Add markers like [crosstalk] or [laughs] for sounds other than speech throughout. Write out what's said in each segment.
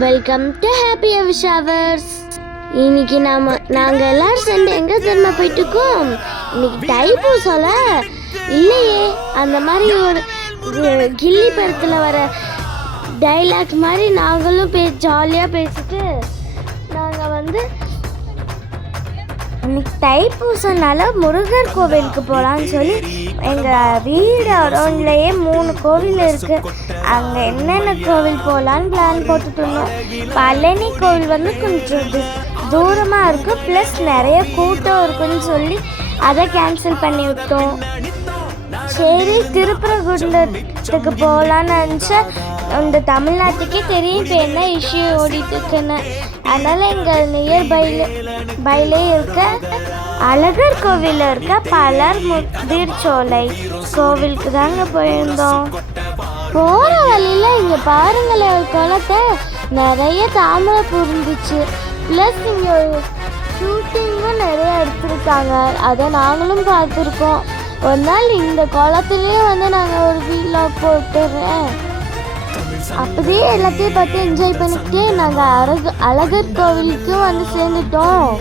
Welcome to happy showers இன்னைக்கு நாம நாங்க எல்லாரும் சேர்ந்து எங்க திரும்ப போயிட்டு இருக்கோம் இன்னைக்கு தைப்பூசம்ல இல்லையே அந்த மாதிரி ஒரு ஒரு கில்லி படத்துல வர டைலாக் மாதிரி நாங்களும் பே ஜாலியாக பேசிட்டு நாங்கள் வந்து இன்னைக்கு தைப்பூசனால முருகர் கோவிலுக்கு போகலான்னு சொல்லி எங்கள் வீடு அரௌண்ட்லேயே மூணு கோவில் இருக்குது அங்கே என்னென்ன கோவில் போகலான்னு பிளான் போட்டுட்டு இருந்தோம். பழனி கோவில் வந்து கொஞ்சம் தூரமாக இருக்குது ப்ளஸ் நிறைய கூட்டம் இருக்குன்னு சொல்லி அதை கேன்சல் பண்ணி விட்டோம். சரி திருப்பரங்குன்றத்துக்கு போகலான்னு நினச்சா இந்த தமிழ்நாட்டுக்கே தெரியும் இப்போ என்ன இஷ்யூ ஓடிட்டு இருக்குன்னு. அதனால் எங்கள் நியர்பையில் பயிலே பைலே இருக்க அழகர் கோவிலில் இருக்க பலர் முதிர் சோலை கோவிலுக்கு தாங்க போயிருந்தோம். போகிற வழியில் இங்கே பாருங்களேன் ஒரு குளத்தை நிறைய தாமரை புரிஞ்சிச்சு ப்ளஸ் இங்கே ஒரு ஷூட்டிங்கும் நிறைய எடுத்திருக்காங்க. அதை நாங்களும் பார்த்துருக்கோம். ஒரு நாள் இந்த குளத்துலேயே வந்து நாங்கள் ஒரு வீலாக போட்டுறேன். அப்படியே எல்லாத்தையும் பார்த்து என்ஜாய் பண்ணிக்கிட்டே நாங்கள் அழகு அழகர் கோவிலுக்கும் வந்து சேர்ந்துட்டோம்.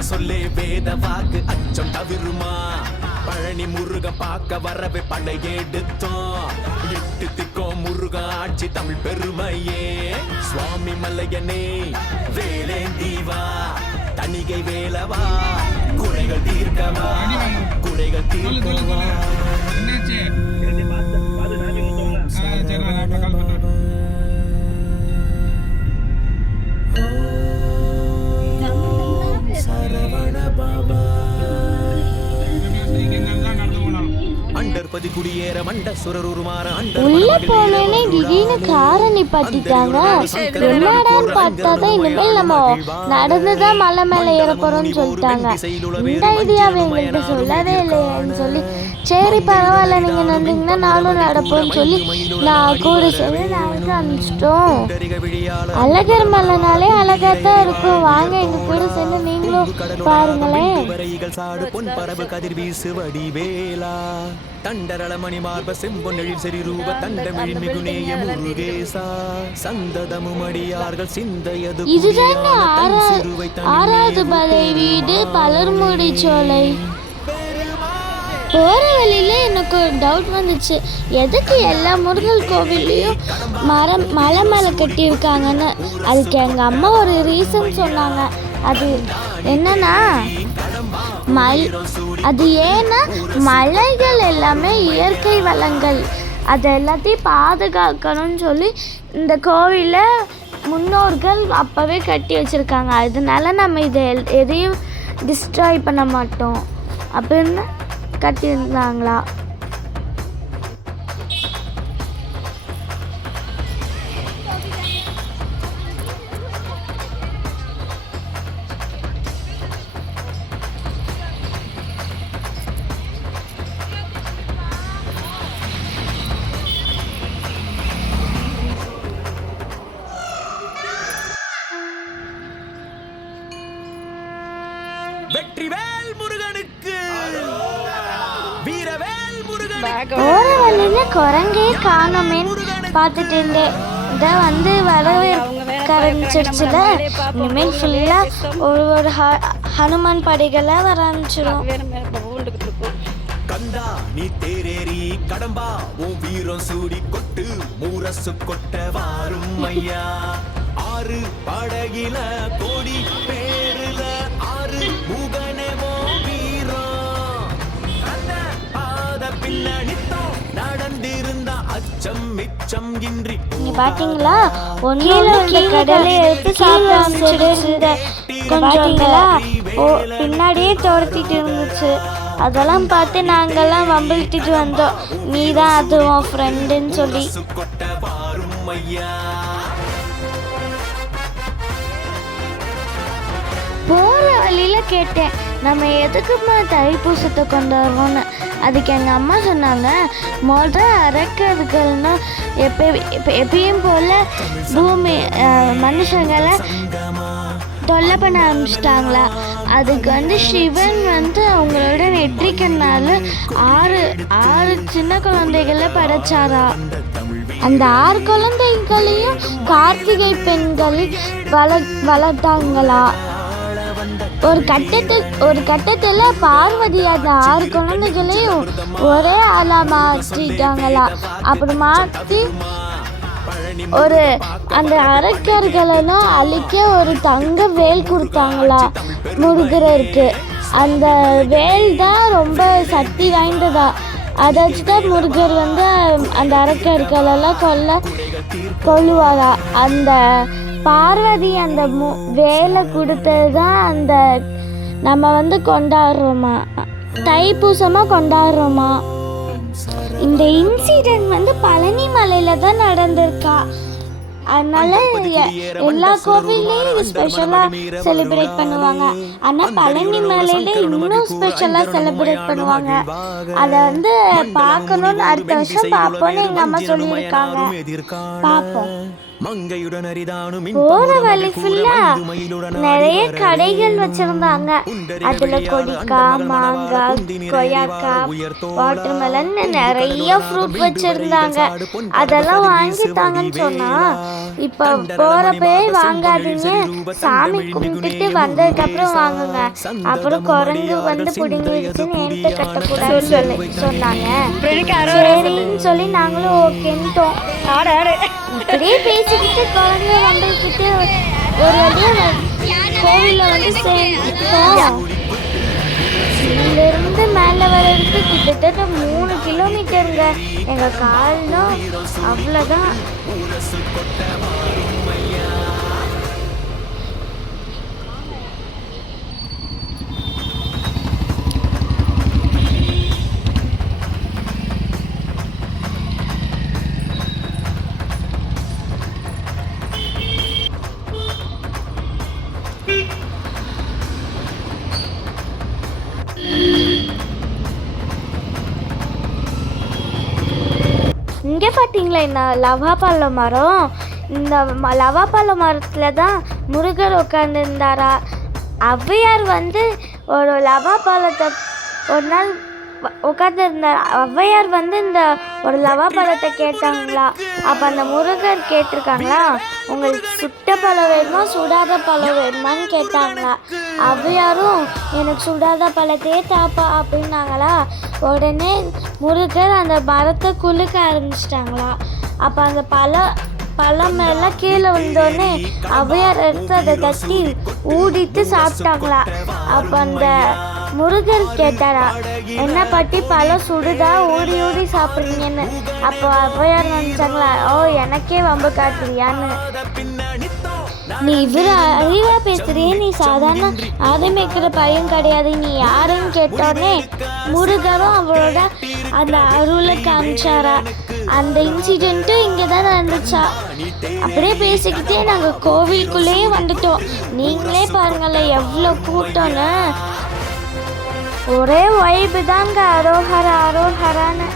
சொல்லே வேத வாக்கு அச்சம் தவிருமா? பழனி முருக பார்க்க வரவே படையெடுத்தோம் எட்டு திக்கோ முருக ஆட்சி தமிழ் பெருமையே. சுவாமி மல்லையனே வேலேந்தீவா தணிகை வேலவா குறைகள் தீர்க்கவா குறைகள் தீர்க்கவா. அண்டர்பதி குடியேற மண்ட சுரர் உருமாற உள்ள போனேனே திடீர்னு காரை நிப்பாட்டிட்டாங்க என்னடான்னு பார்த்தா தான் இனிமேல் நம்ம நடந்து தான் மலை மேலே ஏற போறோம்னு சொல்லிட்டாங்க. இந்த ஐடியாவை எங்கள்கிட்ட சொல்லவே இல்லையேன்னு சொல்லி சரி பரவாயில்ல. நீங்க நடந்தீங்கன்னா நானும் நடப்போம்னு சொல்லி நான் கூட சரி நாளைக்கு அனுப்பிச்சிட்டோம். அழகர் மலைனாலே அழகா தான் இருக்கும். வாங்க எங்க கூட சேர்ந்து நீங்களும் பாருங்களேன். வரைகள் சாடு பொன் பரவு கதிர் வீசு வடிவேலா தண்டரள மணி மார்ப செம்பொன்னெழில் செறி ரூப தண்டமிழ் மிகுநேய முருகேசா சந்ததமும் அடியார்கள் சிந்தையது ஆறா ஆறாவது பதை வீடு பலர்முடி சோலை. போகிற வழியில எனக்கு ஒரு டவுட் வந்துச்சு. எதுக்கு எல்லா முருகல் கோவில்லையும் மரம் மலை மேலே கட்டியிருக்காங்கன்னு? அதுக்கு எங்கள் அம்மா ஒரு ரீசன் சொன்னாங்க. அது என்னன்னா மல் அது ஏன்னா மலைகள் எல்லாமே இயற்கை வளங்கள். அது எல்லாத்தையும் பாதுகாக்கணும்னு சொல்லி இந்த கோவிலை முன்னோர்கள் அப்போவே கட்டி வச்சுருக்காங்க. அதனால நம்ம இதை எல்- எதையும் டிஸ்ட்ராய் பண்ண மாட்டோம். அப்படின்னு கட்டியிருந்தாங்களா? குரங்கே காணுமேன்னு பார்த்துட்டு இருந்தேன். இதை வந்து வரவேற்க ஆரம்பிச்சிருச்சுல இனிமேல் ஃபுல்லாக ஒரு ஒரு ஹ- ஹனுமான் படைகளாக வர ஆரம்பிச்சிடும் கந்தா நீ தேரேறி கடம்பா. உன் வீரம் சூடி கொட்டு மூரசு கொட்ட வாரும் ஐயா. ஆறு படகில கோடி பேருல ஆறு முகனவோ வீரம். அந்த பாத பின்னணித்தோம் அச்சம் மிச்சம் இன்றி நீ பாத்தீங்களா? இந்த கடலை எடுத்து சாப்பிட ஆரம்பிச்சிருந்த ஓ பின்னாடியே துரத்திட்டு இருந்துச்சு. அதெல்லாம் பார்த்து நாங்கெல்லாம் வம்பிழுத்திட்டு வந்தோம். நீ தான் அது உன் ஃப்ரெண்டுன்னு சொல்லி. போகிற வழியில் கேட்டேன். நம்ம எதுக்குமா தைப்பூசத்தை கொண்டாடுறோன்னு அதுக்கு எங்கள் அம்மா சொன்னாங்க மொதல் அறக்கிறதுக்கள்னா எப்போ எப்பயும் போல் பூமி மனுஷங்களை தொல்லை பண்ண ஆரம்பிச்சிட்டாங்களா? அதுக்கு வந்து சிவன் வந்து அவங்களோட நெற்றிக்கனால ஆறு ஆறு சின்ன குழந்தைகளை படைச்சாரா? அந்த ஆறு குழந்தைகளையும் கார்த்திகை பெண்கள் வள வளர்த்தாங்களா? ஒரு கட்டத்தில் ஒரு கட்டத்தில் பார்வதி அந்த ஆறு குழந்தைகளையும் ஒரே ஆளா மாற்றிட்டாங்களா? அப்படி மாற்றி ஒரு அந்த அரக்கர்களெல்லாம் அழிக்க ஒரு தங்க வேல் கொடுத்தாங்களா முருகருக்கு அந்த வேல் தான் ரொம்ப சக்தி வாய்ந்ததா? அதை வச்சு தான் முருகர் வந்து அந்த அரக்கர்களெல்லாம் கொல்ல கொள்ளுவாரா? அந்த பார்வதி அந்த மு வேலை கொடுத்தது தான் அந்த நம்ம வந்து கொண்டாடுறோமா? தைப்பூசமாக கொண்டாடுறோமா? இந்த இன்சிடென்ட் வந்து பழனி மலையில தான் நடந்திருக்கா. அதனால எல்லா கோவில்லையும் ஸ்பெஷலாக செலிப்ரேட் பண்ணுவாங்க. ஆனால் பழனி மலையில இன்னும் ஸ்பெஷலாக செலிப்ரேட் பண்ணுவாங்க. அதை வந்து பார்க்கணும்னு அடுத்த வருஷம் பார்ப்போம்னு எங்கள் அம்மா சொல்லியிருக்காங்க. பார்ப்போம். மங்கையுடன் அரிதானும் போற வழி ஃபுல்லா நிறைய கடைகள் வச்சிருந்தாங்க. அதுல கொடிக்கா மாங்காய் கொய்யாக்காய் வாட்டர்மெலன் நிறைய ஃப்ரூட் வச்சிருந்தாங்க. அதெல்லாம் வாங்கிட்டாங்கன்னு சொன்னா இப்ப போறப்பே வாங்காதீங்க. சாமி கும்பிட்டுட்டு வந்ததுக்கு அப்புறம் வாங்குங்க. அப்புறம் குரங்கு வந்து பிடுங்கிடுச்சுன்னு என்கிட்ட கட்டக்கூடாதுன்னு சொல்லி சொன்னாங்க. சரின்னு சொல்லி நாங்களும் ஓகேன்ட்டோம். இப்படியே பேசிக்கிட்டு குழந்தை வந்துக்கிட்டு ஒரு வழியா கோவிலில் வந்து சேர்ந்துட்டோம் இருந்து மேலே வர்றதுக்கு கிட்டத்தட்ட மூணு கிலோமீட்டருங்க. எங்கள் கால்லாம் அவ்வளோதான் பார்த்தீங்களா இந்த லவாப்பழ மரம்? இந்த ம- லவாப்பழ மரத்தில் தான் முருகர் உட்காந்துருந்தாரா ஔவையார் வந்து ஒரு லவாப்பழத்தை ஒரு நாள் உட்காந்துருந்தார் ஔவையார் வந்து இந்த ஒரு லவா பழத்தை கேட்டாங்களா? அப்போ அந்த முருகர் கேட்டிருக்காங்களா? உங்களுக்கு சுட்ட பழம் வேணுமா சுடாத பழம் வேணுமான்னு கேட்டாங்களா? ஔவையாரும் எனக்கு சுடாத பழத்தையே தாப்பா அப்படின்னாங்களா? உடனே முருகர் அந்த மரத்தை குலுக்க ஆரம்பிச்சிட்டாங்களா. அப்போ அந்த பழம் பழம் எல்லாம் கீழே வந்தோடனே ஔவையார் எடுத்து அதை தட்டி ஊடிட்டு சாப்பிட்டாங்களா. அப்போ அந்த முருகர் கேட்டாரா என்ன பாட்டி பழம் சுடுதா? ஊடி ஊடி சாப்பிட்றீங்கன்னு. அப்போ அப்பயா நினச்சாங்களா ஓ எனக்கே வம்பு காட்டுறியான்னு. நீ இவர் அறிவா பேசுறியே நீ சாதாரண ஆரம்பிக்கிற பையன் கிடையாது நீ யாருன்னு கேட்டோடனே முருகரும் அவரோட அந்த அருளை காமிச்சாரா. அந்த இன்சிடென்ட்டும் இங்கே தான் நடந்துச்சா? அப்படியே பேசிக்கிட்டே நாங்கள் கோவிலுக்குள்ளேயே வந்துட்டோம். நீங்களே பாருங்களேன் எவ்வளோ கூட்டம்னு. ஒரே வைப்பு தாங்க அரோஹரா அரோஹரான்னு.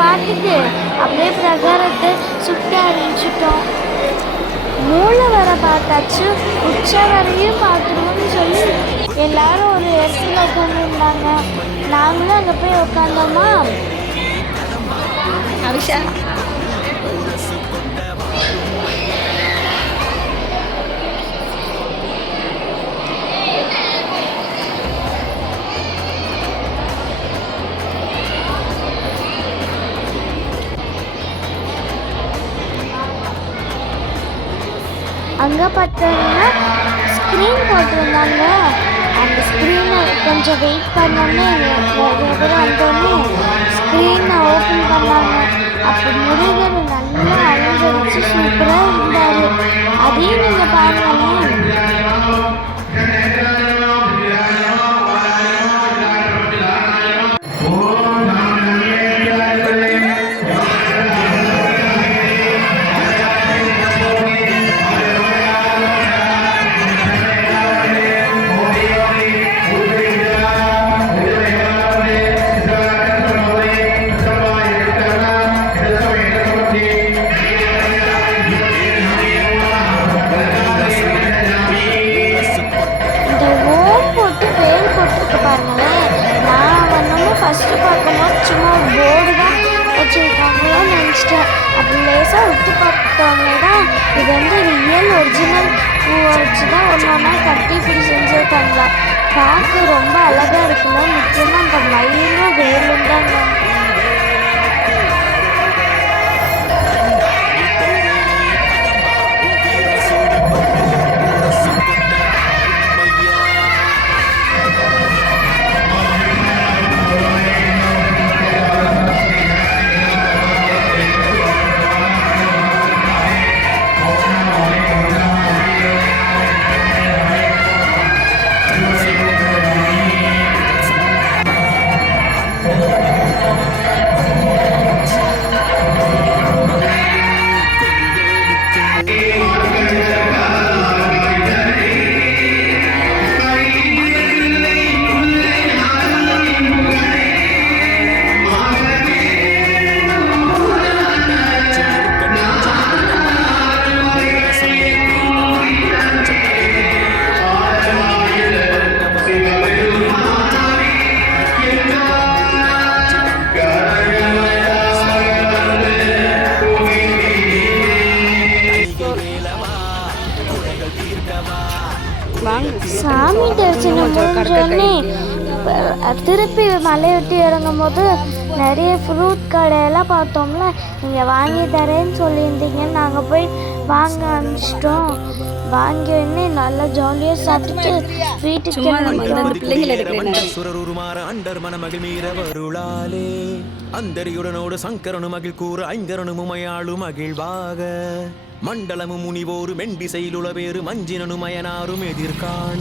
பார்த்துட்டு அப்படியே பிரகாரத்தை சுட்ட ஆரம்பிச்சிட்டோம். மூளை வர பார்த்தாச்சு உச்ச வரையும் பார்த்துருவோம்னு சொல்லி எல்லாரும் ஒரு இடத்துல உட்காந்துருந்தாங்க நாங்களும் அங்கே போய் உட்காந்தோமா அபிஷா அங்கே பார்த்தோம்னா ஸ்க்ரீன் போட்டிருந்தாங்க. அந்த ஸ்க்ரீனை கொஞ்சம் வெயிட் பண்ணோன்னே நிறைய பேர் வந்தோடனே ஸ்க்ரீனை ஓப்பன் பண்ணாங்க. அப்போ முருகர் நல்லா அலங்கரிச்சு சூப்பராக இருந்தார். அதையும் நீங்கள் பாருங்கள் சாமி தரிசனம் முடிஞ்சோடனே திருப்பி மலை விட்டு இறங்கும் போது நிறைய ஃப்ரூட் கடையெல்லாம் பார்த்தோம்ல நீங்கள் வாங்கி தரேன்னு சொல்லியிருந்தீங்கன்னு நாங்கள் போய் வாங்க ஆரம்பிச்சிட்டோம் வாங்கி உடனே நல்லா ஜாலியாக சாப்பிட்டுட்டு வீட்டுக்கு அந்தரியுடனோடு சங்கரனு மகிழ் கூற ஐங்கரனு முமையாளு மகிழ்வாக. மண்டலமு முனிவோரு மெண்டிசைலுளவேறு மஞ்சினனு மயனாரும் எதிர்காண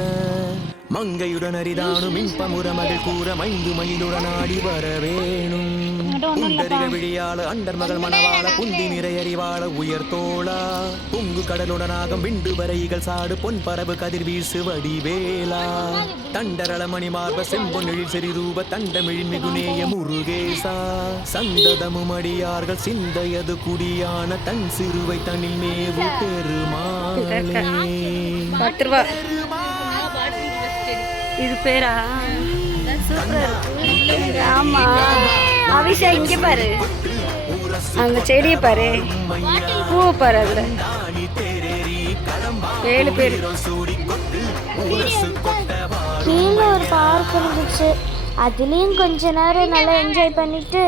மங்கையுடன் அரிதானு மின்பமுற மகிழ் கூற மைந்து மயிலுடன் ஆடி வரவேணும். புண்டரிக விழியாள அண்டர் மகள் மணவாள புந்தி நிறையறிவாள உயர்த்தோளா பொங்கு கடலுடனாகம் விண்டு வரைகள் சாடு பொன் பரவு கதிர் வீசு வடிவேலா. தண்டரள மணி மார்ப செம்பொன்னில் செறி ரூப தண்டமிழின் மிகுநேய முருகேசா. சந்ததமும் அடியார்கள் சிந்தையது குடியான தன் சிறுவை தனில் மேவு பெருமாளே. பத்து ரூபா இது பேரா? ஆமா. அபிஷா இங்க பாரு. அந்த செடியை பாரு. பூவை பாரு அதுல. ஏழு பேர். கீழே ஒரு பார்க் இருந்துச்சு. அதுலேயும் கொஞ்ச நேரம் நல்லா என்ஜாய் பண்ணிட்டு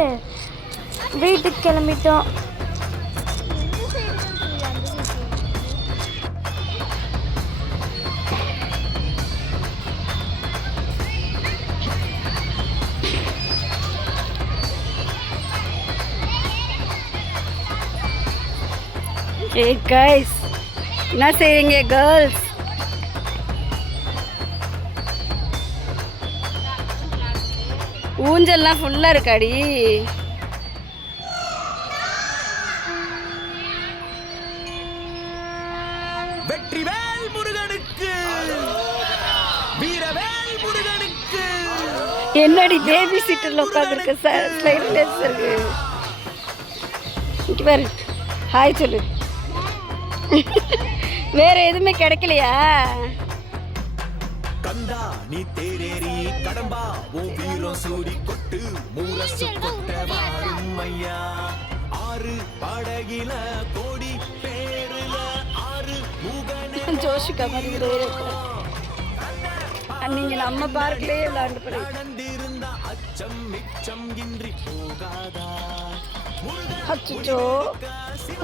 வீட்டுக்கு கிளம்பிட்டோம். ஏ கைஸ் என்ன செய்றீங்க கேர்ள்ஸ் ஊஞ்சல்லாம் ஃபுல்லாக இருக்காடி. வெற்றிவேல் முருகனுக்கு. வீரவேல் என்னடி பேபி சீட்டில் உட்காந்துருக்க ஸ்லைட் டெஸ்ட் இருக்கு. பாரு. ஹாய் சொல்லு. [laughs] வேற எதுவுமே கிடைக்கலையா? கந்தா நீ தேரேறி கடம்பா ஓ வீரம் சூடி கொட்டு மூரசு கொட்ட வாரும் ஐயா. ஆறு படகில கோடி பேருல ஆறு முகன ஜோஷிகா மாதிரி நீங்க நம்ம பார்க்லயே விளையாண்டு நடந்திருந்த அச்சம் மிச்சம் இன்றி போகாதா?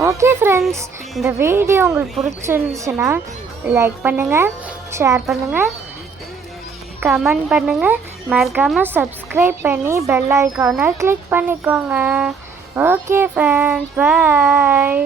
ஓகே ஃப்ரெண்ட்ஸ் இந்த வீடியோ உங்களுக்கு பிடிச்சிருந்துச்சுன்னா லைக் பண்ணுங்கள் ஷேர் பண்ணுங்கள் கமெண்ட் பண்ணுங்கள் மறக்காமல் சப்ஸ்கிரைப் பண்ணி பெல் ஐக்கானை கிளிக் பண்ணிக்கோங்க. Okay friends bye